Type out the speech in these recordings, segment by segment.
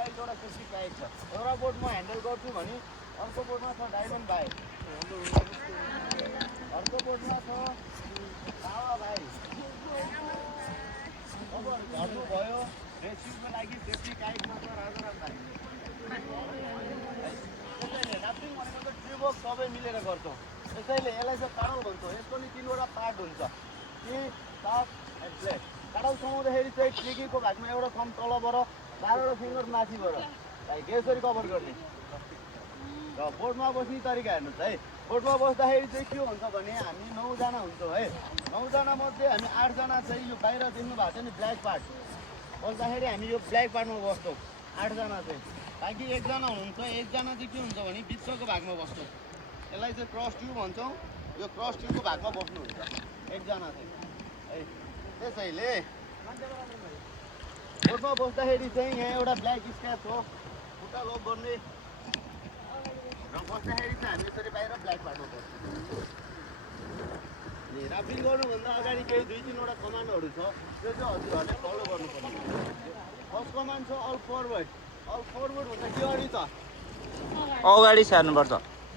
लागि एउटा safety type छ। एउटा बोट म ह्यान्डल गर्छु भने अर्को बोटमा छ डायमन्ड भाइ, अर्को बोटमा छ बाबा भाइ। अब झर्नु भयो रेस्क्युको लागि सेफ्टी टाइपमा छ राजाराम भाइ। त्यसैले राफ्टिङ भनेको त ट्री वर्क सबै मिलेर गर्छौँ। त्यसैले यसलाई चाहिँ काडल भन्छौँ। यसको नि 3वटा पार्ट हुन्छ, टी टप एन्ड प्लेट। काडल समाउँदाखेरि चाहिँ ट्रिकीको भागमा एउटा थम तलबाट 12वटा फिङ्गर माथिबाट लाइक यसरी कभर गर्ने। र बोटमा बस्ने तरिका हेर्नुहोस् है। बोटमा बस्दाखेरि चाहिँ के हुन्छ भने हामी 9 जना हुन्छौँ है। 9 जना मध्ये हामी 8 जना चाहिँ यो बाहिर देख्नु भएको छ नि ब्ल्याक पार्ट, बस्दाखेरि हामी यो ब्ल्याक पार्टमा बस्छौँ 8 जना चाहिँ। बाँकी 1 जना हुनुहुन्छ, 1 जना चाहिँ के हुन्छ भने बिचको भागमा बस्छौँ। यसलाई चाहिँ क्रस ट्युब भन्छौँ। यो क्रस ट्युबको भागमा बस्नुहुन्छ 1 जना चाहिँ है। त्यसैले बोटमा बस्दाखेरि चाहिँ यहाँ एउटा ब्ल्याक स्क्याच हो, खुट्टा लक गर्ने र बस्दाखेरि चाहिँ हामी यसरी बाहिर ब्ल्याक पार्टमा बस्छौँ। राफ्टिङ गर्नुभन्दा अगाडि केही 2-3वटा कमान्डहरू छ, त्यो चाहिँ हजुरहरूले फलो गर्नुपर्ने। फर्स्ट कमान्ड छ अल फरवर्ड। अल फरवर्ड भन्दा के अगाडि त अगाडि सार्नुपर्छ,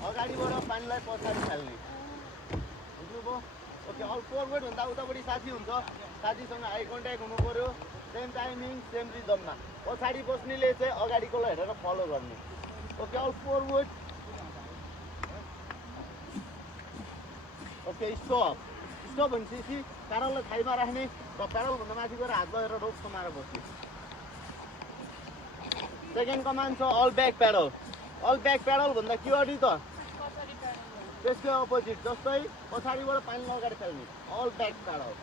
अगाडिबाट पानीलाई पछाडि फाल्ने, बुझ्नुभयो? ओके, अल फरवर्ड भन्दा उतापट्टि साथी हुन्छ, साथीसँग आई कन्ट्याक्ट हुनु पऱ्यो, सेम टाइमिङ सेम रिदममा। पछाडि बस्नेले चाहिँ अगाडिकोलाई हेरेर फलो गर्ने। Okay, all forward. Okay, stop. Stop भनेपछि प्याडललाई थाइमा राख्ने र प्याडलभन्दा माथि गएर हात बगेर रोक समाएर बस्ने। सेकेन्ड कमान्ड छ all back paddle. All back paddle भन्दा के अगाडि त त्यसकै अपोजिट, जस्तै पछाडिबाट पानीलाई अगाडि फाल्ने, all back paddle.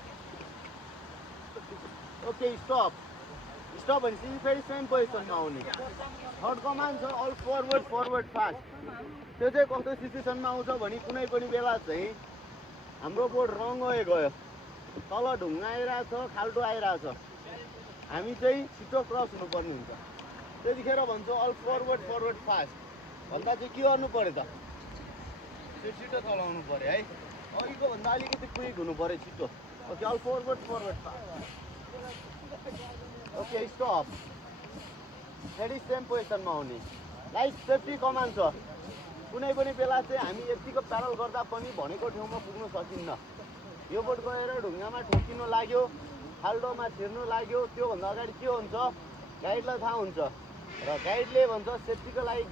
Okay, stop. Stop भनेपछि फेरि सेम पोजिसनमा आउने। थर्ड कमान्ड छ अल फरवर्ड फरवर्ड फास्ट। त्यो चाहिँ कस्तो सिचुएसनमा आउँछ भने कुनै पनि बेला चाहिँ हाम्रो बोट रङ वे गयो, तल ढुङ्गा आइरहेछ, खाल्टो आइरहेछ, हामी चाहिँ छिटो क्रस हुनुपर्ने हुन्छ। त्यतिखेर भन्छौँ अल फरवर्ड फरवर्ड फास्ट। भन्दा चाहिँ के गर्नु पऱ्यो त छिटो चलाउनु पऱ्यो है। अघिको भन्दा अलिकति क्विक हुनु पऱ्यो, छिटो। Okay, all forward forward fast. Okay, stop. फेरि सेम पोजिसनमा आउने। लाइक सेफ्टी कमान्ड छ। कुनै पनि बेला चाहिँ हामी यतिको प्याडल गर्दा पनि भनेको ठाउँमा पुग्नु सकिन्न। यो बोट गएर ढुङ्गामा ठोकिनु लाग्यो, खाल्डोमा छिर्नु लाग्यो, त्योभन्दा अगाडि के हुन्छ गाइडलाई थाहा हुन्छ र गाइडले भन्छ सेफ्टीको लागि